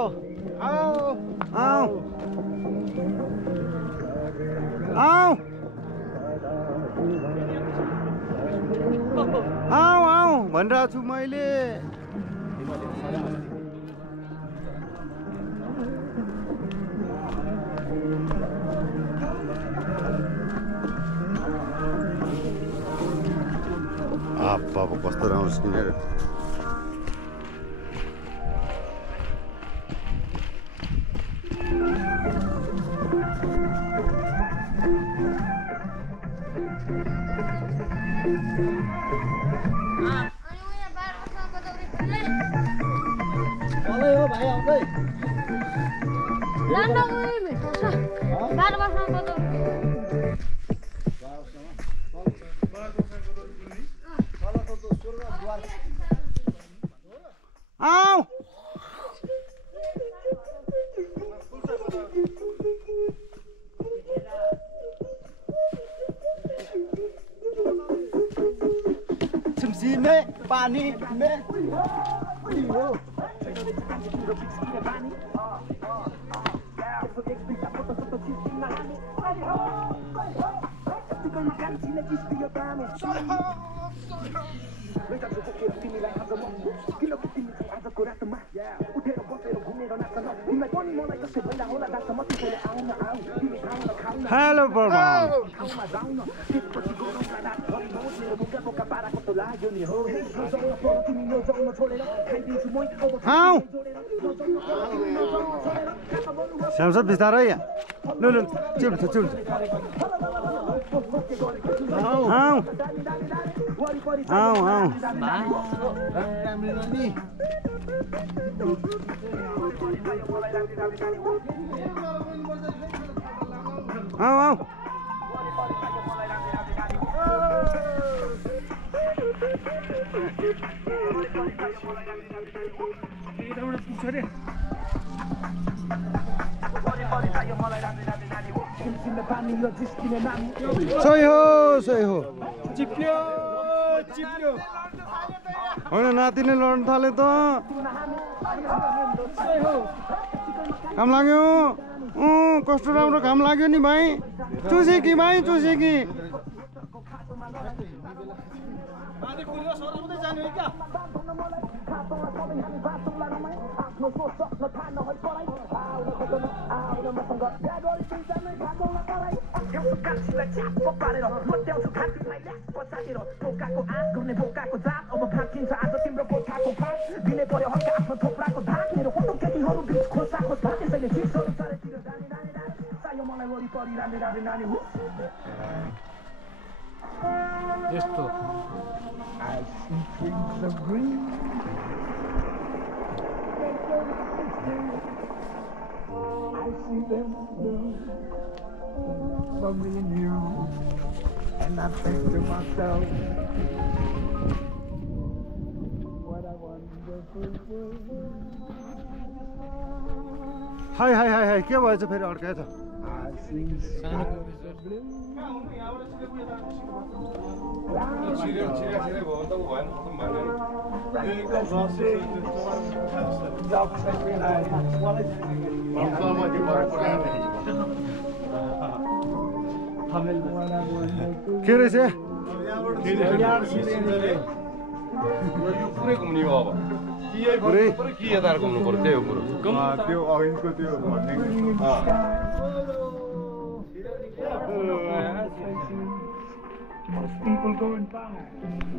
आओ आओ आओ आओ आओ आओ भनिरहेको छु मैले। बाबा कस्तो राम्रो स्किनेर हो भाइ आउँदै आओ छिमसी में पानी में हेलो बाबा आओ श्याम सब बिस्तारै लु लु चिप्छ चिप्छ आओ आओ आओ आओ आओ आओ सही हो चिप्ल्यो चिप्ल्यो होइन नातिले लड्न थाले त काम लाग्यो कस्तो राम्रो काम लाग्यो नि भाइ चुसे कि भाइ चुसे कि यस्तो And I think to myself, what a wonderful world. हाय हाय हाय हाय के भएछ फेरि अड्काएछ I see के रहेछ पुरै घुम्ने हो अब पुरै के यतार घुम्नु पर्यो त्यही हो कुरो त्यो अघिको त्यो भन्ने people going by.